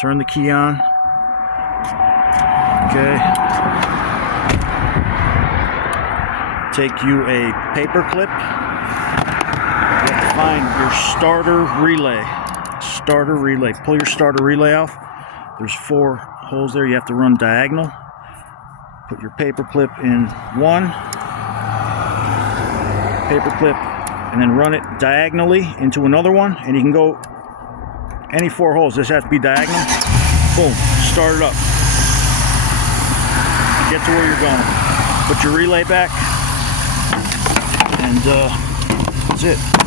Turn the key on. Okay. Take you a paper clip. You have to find your starter relay. Starter relay. Pull your starter relay out. There's 4 holes there. You have to run diagonal. Put your paper clip in one paper clip, and then run it diagonally into another one, and you can go any 4 holes. This has to be diagonal. Boom. Start it up. Get to where you're going. Put your relay back, and that's it.